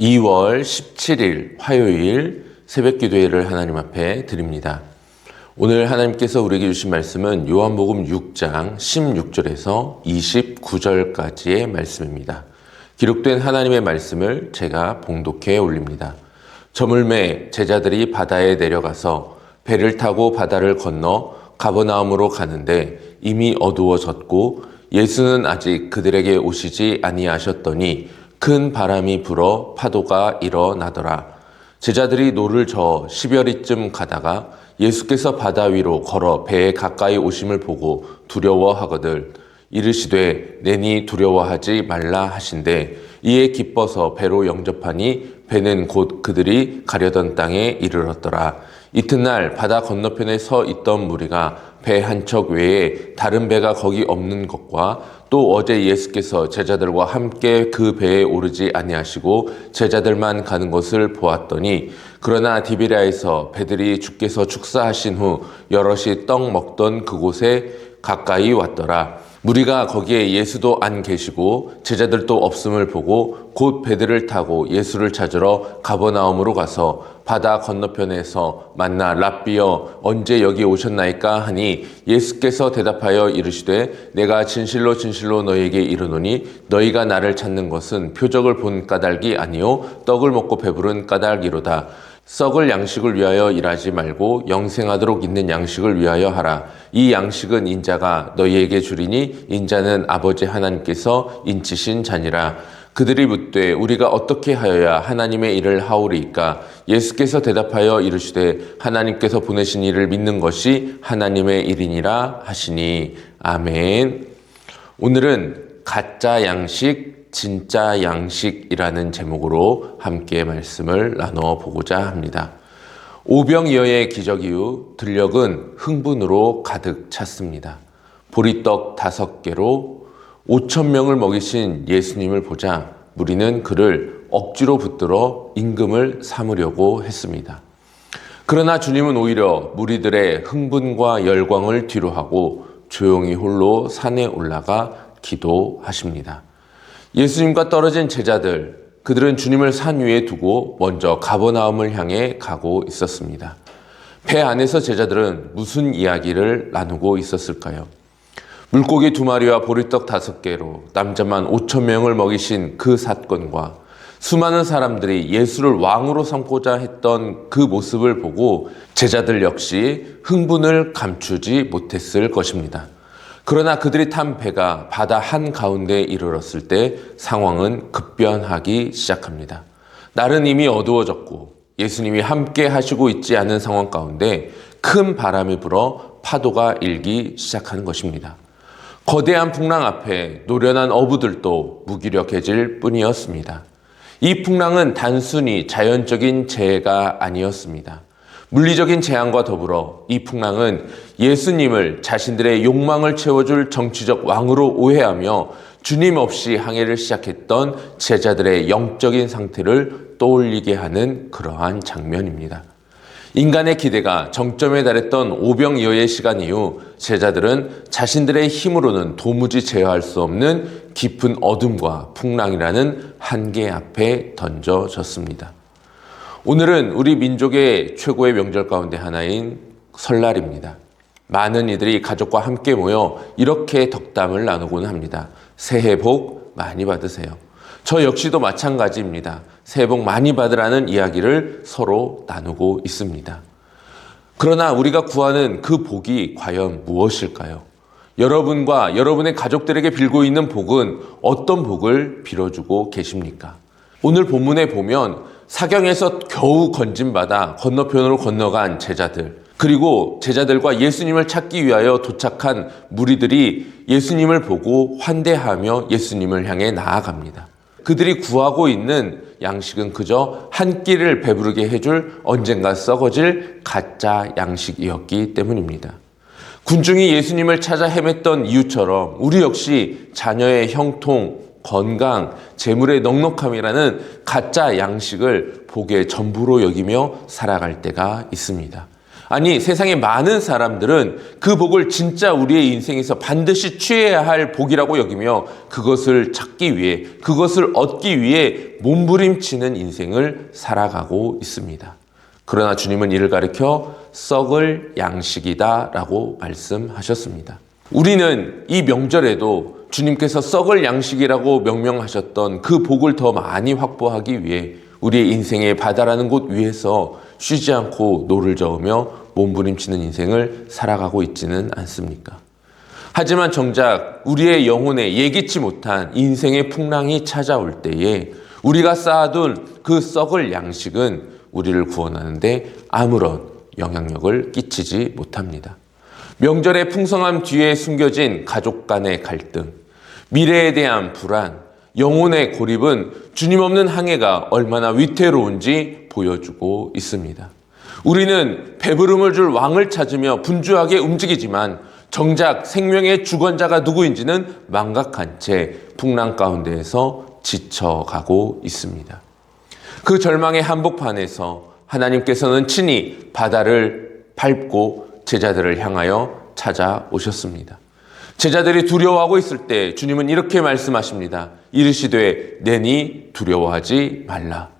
2월 17일 화요일 새벽기도회를 하나님 앞에 드립니다. 오늘 하나님께서 우리에게 주신 말씀은 요한복음 6장 16절에서 29절까지의 말씀입니다. 기록된 하나님의 말씀을 제가 봉독해 올립니다. 저물매 제자들이 바다에 내려가서 배를 타고 바다를 건너 가버나움으로 가는데 이미 어두워졌고 예수는 아직 그들에게 오시지 아니하셨더니 큰 바람이 불어 파도가 일어나더라. 제자들이 노를 저어 10여리쯤 가다가 예수께서 바다 위로 걸어 배에 가까이 오심을 보고 두려워하거늘 이르시되 내니 두려워하지 말라 하신대 이에 기뻐서 배로 영접하니 배는 곧 그들이 가려던 땅에 이르렀더라. 이튿날 바다 건너편에 서 있던 무리가 배 한 척 외에 다른 배가 거기 없는 것과 또 어제 예수께서 제자들과 함께 그 배에 오르지 아니하시고 제자들만 가는 것을 보았더니 그러나 디비랴에서 배들이 주께서 축사하신 후 여럿이 떡 먹던 그곳에 가까이 왔더라. 무리가 거기에 예수도 안 계시고 제자들도 없음을 보고 곧 배들을 타고 예수를 찾으러 가버나움으로 가서 바다 건너편에서 만나 랍비여 언제 여기 오셨나이까 하니 예수께서 대답하여 이르시되 내가 진실로 진실로 너희에게 이르노니 너희가 나를 찾는 것은 표적을 본 까닭이 아니요 떡을 먹고 배부른 까닭이로다. 썩을 양식을 위하여 일하지 말고 영생하도록 있는 양식을 위하여 하라. 이 양식은 인자가 너희에게 주리니 인자는 아버지 하나님께서 인치신 자니라. 그들이 묻되 우리가 어떻게 하여야 하나님의 일을 하오리이까? 예수께서 대답하여 이르시되 하나님께서 보내신 일을 믿는 것이 하나님의 일이니라 하시니. 아멘. 오늘은 가짜 양식 진짜 양식이라는 제목으로 함께 말씀을 나눠보고자 합니다. 오병이어의 기적 이후 들녘은 흥분으로 가득 찼습니다. 보리떡 5개로 5,000명을 먹이신 예수님을 보자 무리는 그를 억지로 붙들어 임금을 삼으려고 했습니다. 그러나 주님은 오히려 무리들의 흥분과 열광을 뒤로하고 조용히 홀로 산에 올라가 기도하십니다. 예수님과 떨어진 제자들, 그들은 주님을 산 위에 두고 먼저 가버나움을 향해 가고 있었습니다. 배 안에서 제자들은 무슨 이야기를 나누고 있었을까요? 물고기 2마리와 보리떡 5개로 남자만 5,000명을 먹이신 그 사건과 수많은 사람들이 예수를 왕으로 삼고자 했던 그 모습을 보고 제자들 역시 흥분을 감추지 못했을 것입니다. 그러나 그들이 탄 배가 바다 한가운데에 이르렀을 때 상황은 급변하기 시작합니다. 날은 이미 어두워졌고 예수님이 함께 하시고 있지 않은 상황 가운데 큰 바람이 불어 파도가 일기 시작하는 것입니다. 거대한 풍랑 앞에 노련한 어부들도 무기력해질 뿐이었습니다. 이 풍랑은 단순히 자연적인 재해가 아니었습니다. 물리적인 재앙과 더불어 이 풍랑은 예수님을 자신들의 욕망을 채워줄 정치적 왕으로 오해하며 주님 없이 항해를 시작했던 제자들의 영적인 상태를 떠올리게 하는 그러한 장면입니다. 인간의 기대가 정점에 달했던 오병이어의 시간 이후 제자들은 자신들의 힘으로는 도무지 제어할 수 없는 깊은 어둠과 풍랑이라는 한계 앞에 던져졌습니다. 오늘은 우리 민족의 최고의 명절 가운데 하나인 설날입니다. 많은 이들이 가족과 함께 모여 이렇게 덕담을 나누곤 합니다. 새해 복 많이 받으세요. 저 역시도 마찬가지입니다. 새해 복 많이 받으라는 이야기를 서로 나누고 있습니다. 그러나 우리가 구하는 그 복이 과연 무엇일까요? 여러분과 여러분의 가족들에게 빌고 있는 복은 어떤 복을 빌어주고 계십니까? 오늘 본문에 보면 사경에서 겨우 건짐받아 건너편으로 건너간 제자들, 그리고 제자들과 예수님을 찾기 위하여 도착한 무리들이 예수님을 보고 환대하며 예수님을 향해 나아갑니다. 그들이 구하고 있는 양식은 그저 한 끼를 배부르게 해줄 언젠가 썩어질 가짜 양식이었기 때문입니다. 군중이 예수님을 찾아 헤맸던 이유처럼 우리 역시 자녀의 형통, 건강, 재물의 넉넉함이라는 가짜 양식을 복의 전부로 여기며 살아갈 때가 있습니다. 아니, 세상의 많은 사람들은 그 복을 진짜 우리의 인생에서 반드시 취해야 할 복이라고 여기며 그것을 찾기 위해, 그것을 얻기 위해 몸부림치는 인생을 살아가고 있습니다. 그러나 주님은 이를 가리켜 썩을 양식이다 라고 말씀하셨습니다. 우리는 이 명절에도 주님께서 썩을 양식이라고 명명하셨던 그 복을 더 많이 확보하기 위해 우리의 인생의 바다라는 곳 위에서 쉬지 않고 노를 저으며 몸부림치는 인생을 살아가고 있지는 않습니까? 하지만 정작 우리의 영혼에 예기치 못한 인생의 풍랑이 찾아올 때에 우리가 쌓아둔 그 썩을 양식은 우리를 구원하는데 아무런 영향력을 끼치지 못합니다. 명절의 풍성함 뒤에 숨겨진 가족 간의 갈등, 미래에 대한 불안, 영혼의 고립은 주님 없는 항해가 얼마나 위태로운지 보여주고 있습니다. 우리는 배부름을 줄 왕을 찾으며 분주하게 움직이지만 정작 생명의 주권자가 누구인지는 망각한 채 풍랑 가운데에서 지쳐가고 있습니다. 그 절망의 한복판에서 하나님께서는 친히 바다를 밟고 제자들을 향하여 찾아오셨습니다. 제자들이 두려워하고 있을 때 주님은 이렇게 말씀하십니다. 이르시되 내니 두려워하지 말라.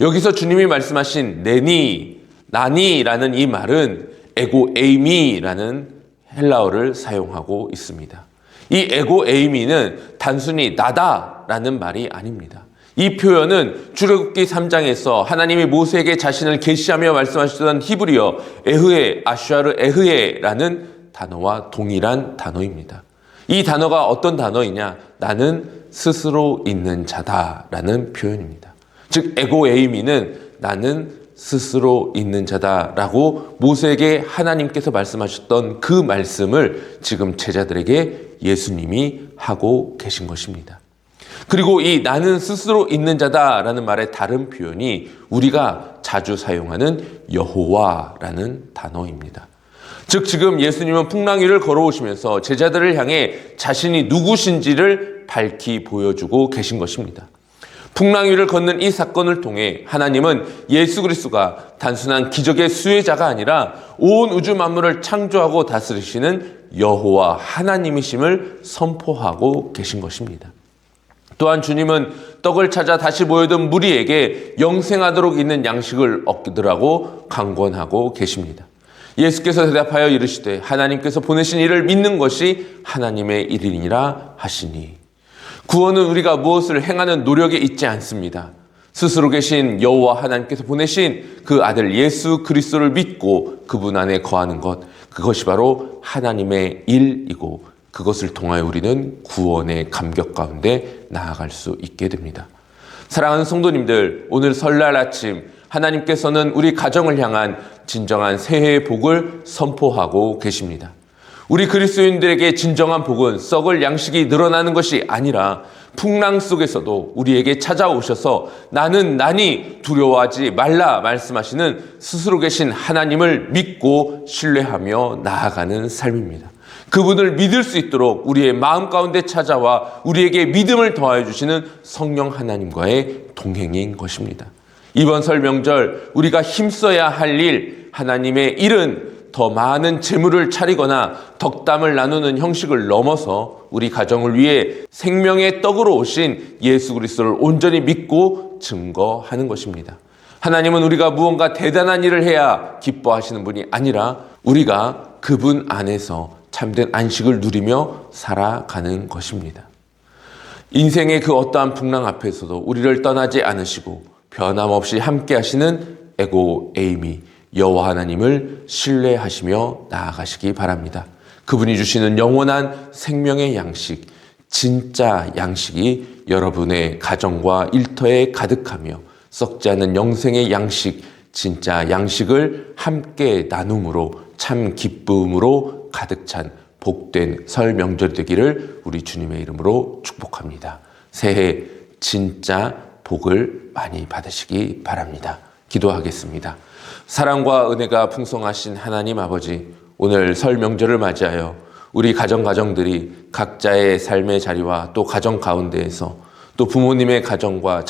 여기서 주님이 말씀하신 내니, 나니라는 이 말은 에고 에이미라는 헬라어를 사용하고 있습니다. 이 에고 에이미는 단순히 나다라는 말이 아닙니다. 이 표현은 출애굽기 3장에서 하나님이 모세에게 자신을 계시하며 말씀하셨던 히브리어 에흐에, 아슈아르 에흐에라는 단어와 동일한 단어입니다. 이 단어가 어떤 단어이냐? 나는 스스로 있는 자다라는 표현입니다. 즉 에고 에이미는 나는 스스로 있는 자다라고 모세에게 하나님께서 말씀하셨던 그 말씀을 지금 제자들에게 예수님이 하고 계신 것입니다. 그리고 이 나는 스스로 있는 자다라는 말의 다른 표현이 우리가 자주 사용하는 여호와라는 단어입니다. 즉 지금 예수님은 풍랑 위를 걸어오시면서 제자들을 향해 자신이 누구신지를 밝히 보여주고 계신 것입니다. 풍랑 위를 걷는 이 사건을 통해 하나님은 예수 그리스도가 단순한 기적의 수혜자가 아니라 온 우주 만물을 창조하고 다스리시는 여호와 하나님이심을 선포하고 계신 것입니다. 또한 주님은 떡을 찾아 다시 모여든 무리에게 영생하도록 있는 양식을 얻으라고 강권하고 계십니다. 예수께서 대답하여 이르시되 하나님께서 보내신 이를 믿는 것이 하나님의 일이니라 하시니 구원은 우리가 무엇을 행하는 노력에 있지 않습니다. 스스로 계신 여호와 하나님께서 보내신 그 아들 예수 그리스도를 믿고 그분 안에 거하는 것, 그것이 바로 하나님의 일이고 그것을 통하여 우리는 구원의 감격 가운데 나아갈 수 있게 됩니다. 사랑하는 성도님들, 오늘 설날 아침 하나님께서는 우리 가정을 향한 진정한 새해의 복을 선포하고 계십니다. 우리 그리스도인들에게 진정한 복은 썩을 양식이 늘어나는 것이 아니라 풍랑 속에서도 우리에게 찾아오셔서 나는 나니 두려워하지 말라 말씀하시는 스스로 계신 하나님을 믿고 신뢰하며 나아가는 삶입니다. 그분을 믿을 수 있도록 우리의 마음 가운데 찾아와 우리에게 믿음을 더하여 주시는 성령 하나님과의 동행인 것입니다. 이번 설 명절 우리가 힘써야 할 일, 하나님의 일은 더 많은 재물을 차리거나 덕담을 나누는 형식을 넘어서 우리 가정을 위해 생명의 떡으로 오신 예수 그리스도를 온전히 믿고 증거하는 것입니다. 하나님은 우리가 무언가 대단한 일을 해야 기뻐하시는 분이 아니라 우리가 그분 안에서 참된 안식을 누리며 살아가는 것입니다. 인생의 그 어떠한 풍랑 앞에서도 우리를 떠나지 않으시고 변함없이 함께 하시는 에고 에이미 여호와 하나님을 신뢰하시며 나아가시기 바랍니다. 그분이 주시는 영원한 생명의 양식, 진짜 양식이 여러분의 가정과 일터에 가득하며 썩지 않는 영생의 양식, 진짜 양식을 함께 나눔으로 참 기쁨으로 가득 찬 복된 설 명절이 되기를 우리 주님의 이름으로 축복합니다. 새해 진짜 복을 많이 받으시기 바랍니다. 기도하겠습니다. 사랑과 은혜가 풍성하신 하나님 아버지, 오늘 설 명절을 맞이하여 우리 가정들이 각자의 삶의 자리와 또 가정 가운데에서 또 부모님의 가정과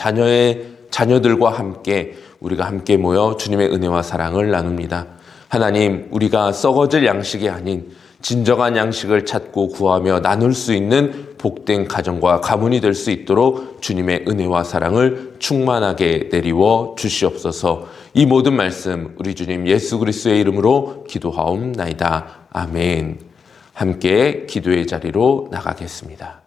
자녀들과 함께 우리가 함께 모여 주님의 은혜와 사랑을 나눕니다. 하나님, 우리가 썩어질 양식이 아닌 진정한 양식을 찾고 구하며 나눌 수 있는 복된 가정과 가문이 될 수 있도록 주님의 은혜와 사랑을 충만하게 내리워 주시옵소서. 이 모든 말씀 우리 주님 예수 그리스도의 이름으로 기도하옵나이다. 아멘. 함께 기도의 자리로 나가겠습니다.